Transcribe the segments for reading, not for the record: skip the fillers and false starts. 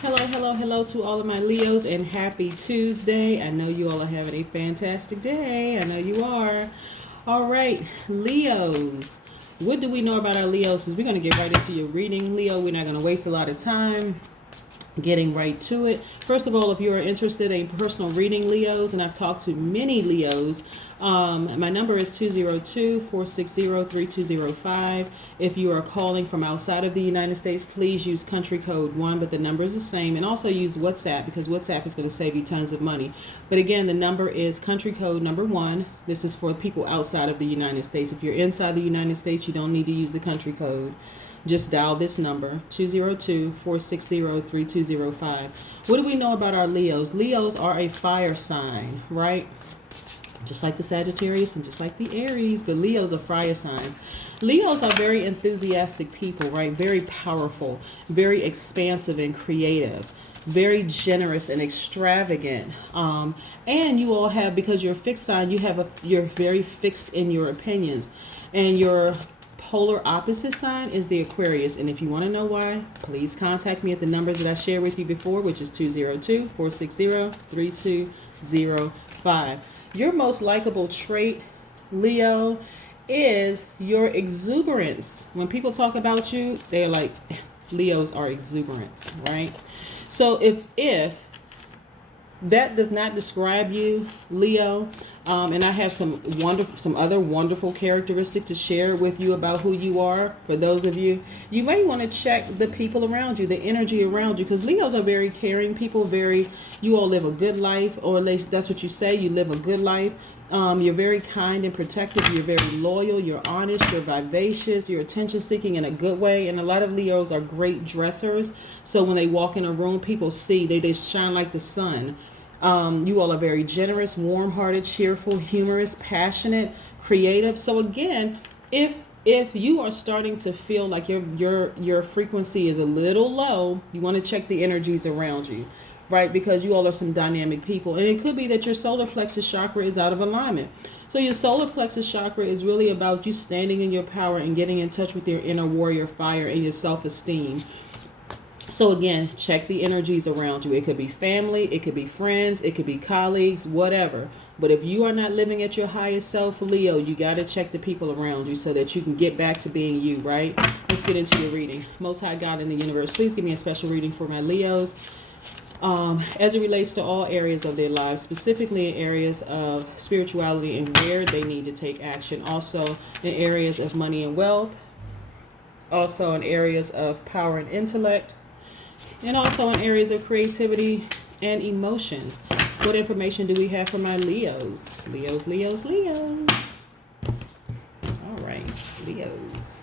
Hello, hello, hello to all of my Leos and happy Tuesday. I know you all are having a fantastic day. I know you are. All right, Leos. What do we know about our Leos? We're going to get right into your reading, Leo. We're not going to waste a lot of time getting right to it. First of all, if you are interested in personal reading, Leos, and I've talked to many Leos, my number is 202-460-3205. If you are calling from outside of the United States, please use country code 1, but the number is the same, and also use WhatsApp because WhatsApp is going to save you tons of money. But again, the number is country code number 1. This is for people outside of the United States. If you're inside the United States, you don't need to use the country code. Just dial this number, 202-460-3205. What do we know about our Leos? Leos are a fire sign, right? Just like the Sagittarius and just like the Aries, but Leos are fire signs. Leos are very enthusiastic people, right? Very powerful, very expansive and creative, very generous and extravagant. And you all have, because you're a fixed sign, you're very fixed in your opinions. And your polar opposite sign is the Aquarius. And if you want to know why, please contact me at the numbers that I shared with you before, which is 202-460-3205. Your most likable trait, Leo, is your exuberance. When people talk about you, they're like, Leos are exuberant, right? So if that does not describe you, Leo, and I have some other wonderful characteristics to share with you about who you are. For those of you, you may want to check the people around you, the energy around you, because Leos are very caring people. You all live a good life, or at least that's what you say. You live a good life. You're very kind and protective. You're very loyal. You're honest. You're vivacious. You're attention seeking in a good way. And a lot of Leos are great dressers. So when they walk in a room, people see they shine like the sun. You all are very generous, warm-hearted, cheerful, humorous, passionate, creative. So again, if you are starting to feel like your frequency is a little low, you want to check the energies around you, right? Because you all are some dynamic people. And it could be that your solar plexus chakra is out of alignment. So your solar plexus chakra is really about you standing in your power and getting in touch with your inner warrior fire and your self-esteem. So again, check the energies around you. It could be family, it could be friends, it could be colleagues, whatever. But if you are not living at your highest self, Leo, you got to check the people around you so that you can get back to being you, right? Let's get into your reading. Most High God in the universe, please give me a special reading for my Leos. As it relates to all areas of their lives, specifically in areas of spirituality and where they need to take action. Also in areas of money and wealth. Also in areas of power and intellect. And also in areas of creativity and emotions. What information do we have for my Leos? Leos. All right, Leos.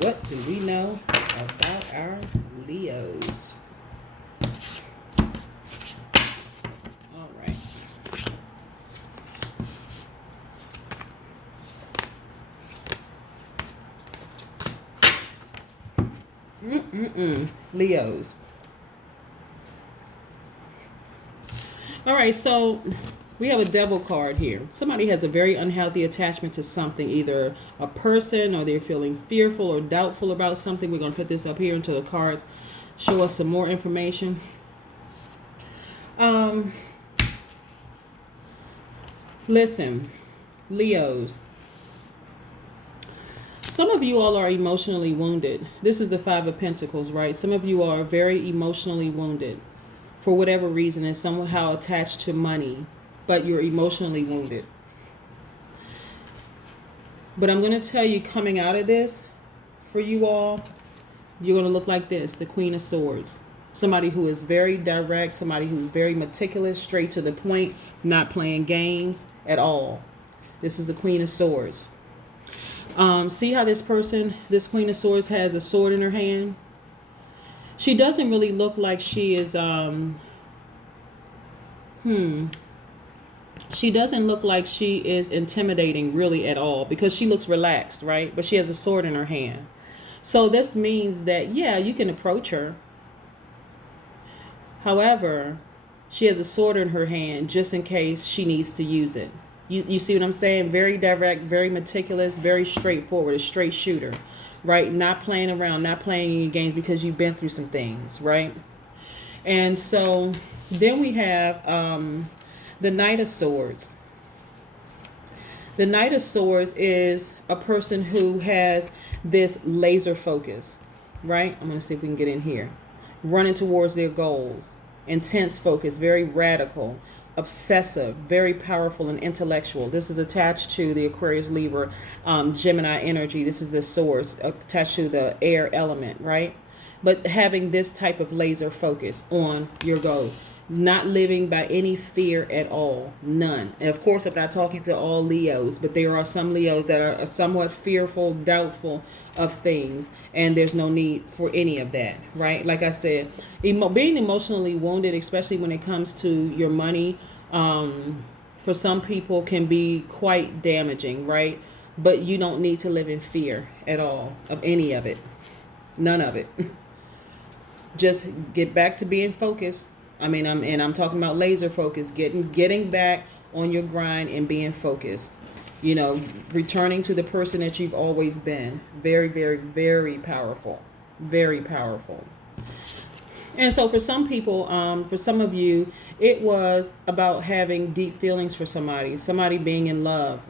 What do we know about our Leos? All right. Leos. All right, so we have a devil card here. Somebody has a very unhealthy attachment to something, either a person, or they're feeling fearful or doubtful about something. We're going to put this up here until the cards show us some more information. Listen, Leos. Some of you all are emotionally wounded. This is the Five of Pentacles, right? Some of you are very emotionally wounded for whatever reason and somehow attached to money, but you're emotionally wounded. But I'm going to tell you, coming out of this, for you all, you're going to look like this, the Queen of Swords. Somebody who is very direct, somebody who is very meticulous, straight to the point, not playing games at all. This is the Queen of Swords. See how this Queen of Swords has a sword in her hand? She doesn't really look like she is, she doesn't look like she is intimidating really at all, because she looks relaxed, right? But she has a sword in her hand. So this means that, yeah, you can approach her. However, she has a sword in her hand just in case she needs to use it. You see what I'm saying? Very direct, very meticulous, very straightforward, a straight shooter. right? Not playing around, not playing any games because you've been through some things, right? And so then we have the Knight of Swords. The Knight of Swords is a person who has this laser focus, right? I'm going to see if we can get in here. Running towards their goals. Intense focus, very radical, obsessive, very powerful and intellectual. This is attached to the Aquarius, Libra, Gemini energy. This is the Swords attached to the air element, right? But having this type of laser focus on your goals. Not living by any fear at all. None. And of course, I'm not talking to all Leos, but there are some Leos that are somewhat fearful, doubtful of things, and there's no need for any of that, right? Like I said, being emotionally wounded, especially when it comes to your money, for some people can be quite damaging, right? But you don't need to live in fear at all of any of it. None of it. Just get back to being focused. I'm talking about laser focus, getting back on your grind and being focused. You know, returning to the person that you've always been. Very, very, very powerful. Very powerful. And so for some people, for some of you, it was about having deep feelings for somebody being in love,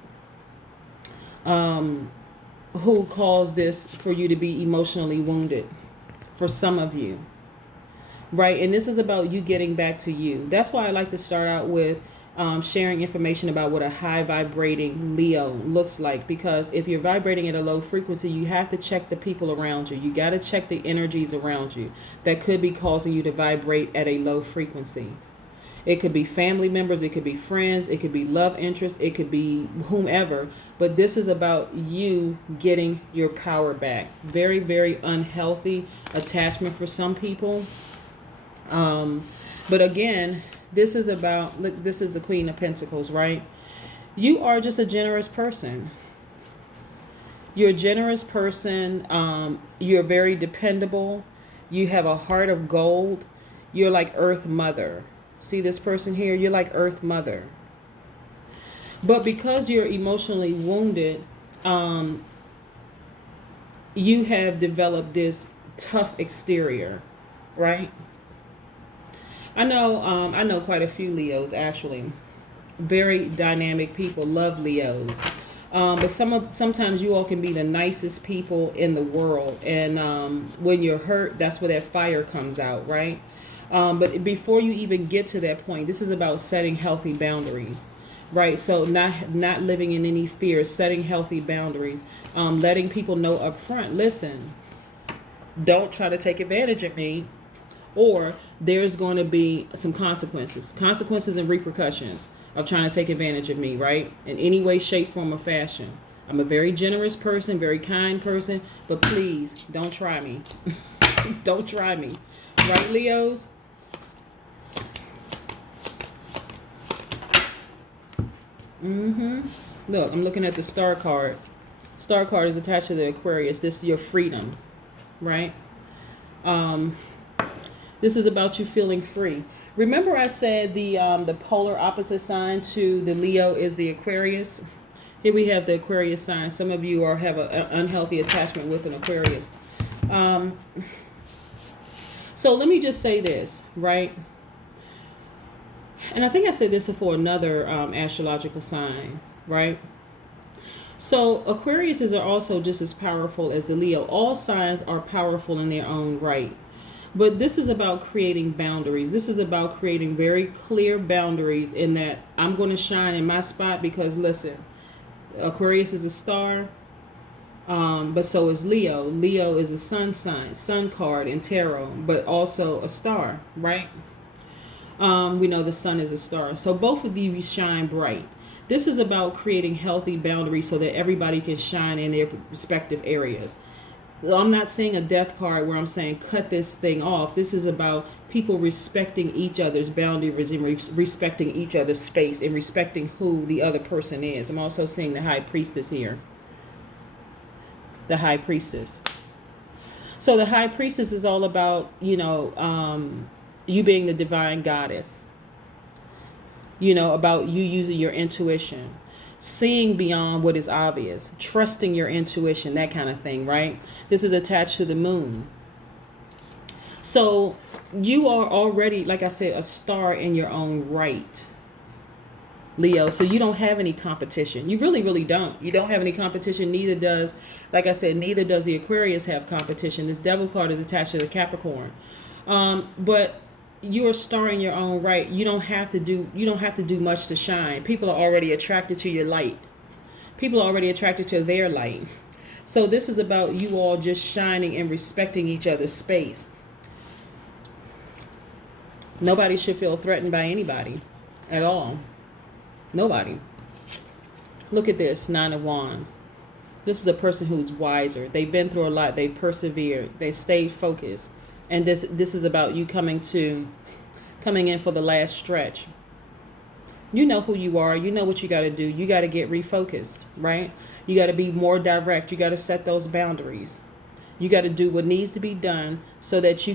who caused this for you to be emotionally wounded. For some of you. Right, and this is about you getting back to you. That's why I like to start out with sharing information about what a high vibrating Leo looks like. Because if you're vibrating at a low frequency, you have to check the people around you. You got to check the energies around you that could be causing you to vibrate at a low frequency. It could be family members, it could be friends, it could be love interest, it could be whomever. But this is about you getting your power back. Very, very unhealthy attachment for some people. But again, this is about, look, this is the Queen of Pentacles, right? You are just a generous person. You're a generous person. You're very dependable. You have a heart of gold. You're like Earth Mother. See this person here? You're like Earth Mother. But because you're emotionally wounded, you have developed this tough exterior, right? I know quite a few Leos, actually. Very dynamic people, love Leos. But sometimes you all can be the nicest people in the world. And when you're hurt, that's where that fire comes out, right? But before you even get to that point, this is about setting healthy boundaries, right? So not living in any fear, setting healthy boundaries, letting people know up front, listen, don't try to take advantage of me, or there's going to be some consequences and repercussions of trying to take advantage of me, right? In any way, shape, form, or fashion. I'm a very generous person, very kind person, but please don't try me. Don't try me. Right, Leos? Look, I'm looking at the Star card. Star card is attached to the Aquarius. This is your freedom, right? This is about you feeling free. Remember I said the polar opposite sign to the Leo is the Aquarius? Here we have the Aquarius sign. Some of you have an unhealthy attachment with an Aquarius. So let me just say this, right? And I think I said this for another astrological sign, right? So Aquariuses are also just as powerful as the Leo. All signs are powerful in their own right. But this is about creating boundaries. This is about creating very clear boundaries in that I'm going to shine in my spot because, listen, Aquarius is a star, but so is Leo. Leo is a sun sign, sun card in tarot, but also a star, right? We know the sun is a star. So both of these shine bright. This is about creating healthy boundaries so that everybody can shine in their respective areas. I'm not saying a death card where I'm saying cut this thing off. This is about people respecting each other's boundaries and respecting each other's space and respecting who the other person is. I'm also seeing the High Priestess here. The High Priestess. So the High Priestess is all about, you being the divine goddess. About you using your intuition. seeing beyond what is obvious, trusting your intuition, that kind of thing, right? This is attached to the moon. So you are already, like I said, a star in your own right, Leo. So you don't have any competition. You really, really don't. You don't have any competition. Neither does, like I said, neither does the Aquarius have competition. This Devil card is attached to the Capricorn. But you're a star in your own right. You don't have to do much to shine. People are already attracted to your light. People are already attracted to their light. So this is about you all just shining and respecting each other's space. Nobody should feel threatened by anybody at all. Nobody. Look at this, 9 of Wands. This is a person who's wiser. They've been through a lot. They've persevered. They stayed focused. And this is about you coming in for the last stretch. You know who you are. You know what you got to do. You got to get refocused, right? You got to be more direct. You got to set those boundaries. You got to do what needs to be done so that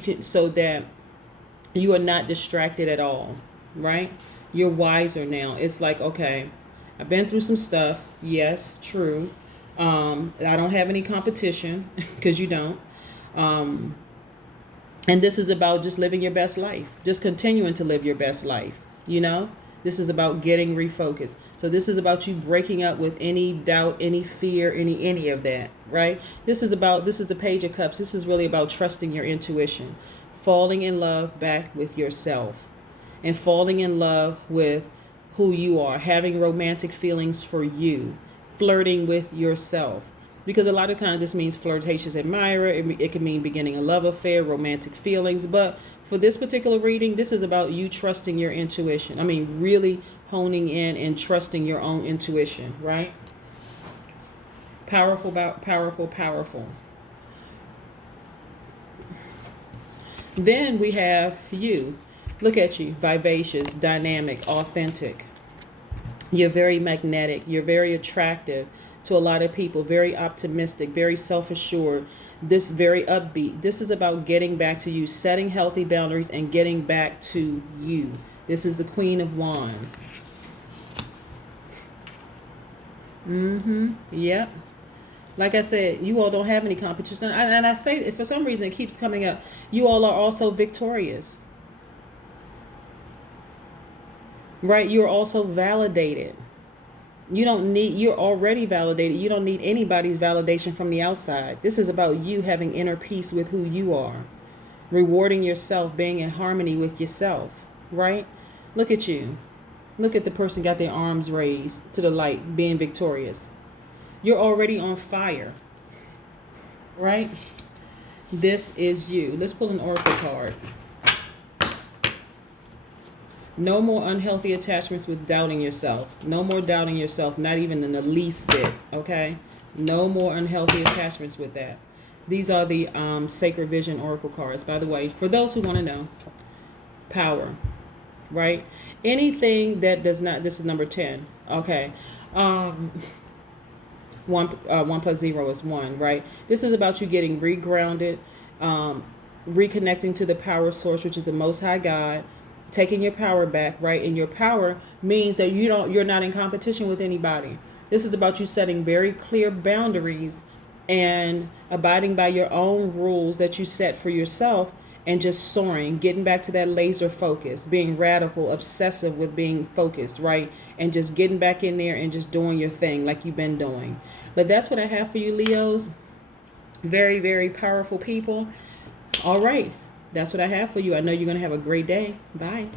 you are not distracted at all, right? You're wiser now. It's like, okay, I've been through some stuff. Yes, true. I don't have any competition because you don't. And this is about just living your best life, just continuing to live your best life. You know, this is about getting refocused. So this is about you breaking up with any doubt, any fear, any of that, right? This is the Page of Cups. This is really about trusting your intuition, falling in love back with yourself, and falling in love with who you are, having romantic feelings for you, flirting with yourself. Because a lot of times this means flirtatious admirer. It can mean beginning a love affair, romantic feelings. But for this particular reading, this is about you trusting your intuition. I mean, really honing in and trusting your own intuition, right? Powerful, powerful, powerful. Then we have you. Look at you, vivacious, dynamic, authentic. You're very magnetic. You're very attractive to a lot of people, very optimistic, very self-assured, this very upbeat. This is about getting back to you, setting healthy boundaries and getting back to you. This is the Queen of Wands. Yep. Like I said, you all don't have any competition. And I say, if for some reason it keeps coming up, you all are also victorious. Right? You're also validated. You're already validated. You don't need anybody's validation from the outside. This is about you having inner peace with who you are, rewarding yourself, being in harmony with yourself, right? Look at you. Look at the person got their arms raised to the light, being victorious. You're already on fire, right? This is you. Let's pull an oracle card. No more unhealthy attachments with doubting yourself. No more doubting yourself, not even in the least bit, okay? No more unhealthy attachments with that. These are the Sacred Vision Oracle cards. By the way, for those who want to know, power, right? Anything that does not, this is number 10, okay? 1 plus 0 is 1, right? This is about you getting regrounded, reconnecting to the power source, which is the Most High God, taking your power back, right? And your power means that you're not in competition with anybody. This is about you setting very clear boundaries and abiding by your own rules that you set for yourself, and just soaring, getting back to that laser focus, being radical, obsessive with being focused, right? And just getting back in there and just doing your thing like you've been doing. But that's what I have for you, Leos. Very, very powerful people. All right. That's what I have for you. I know you're going to have a great day. Bye.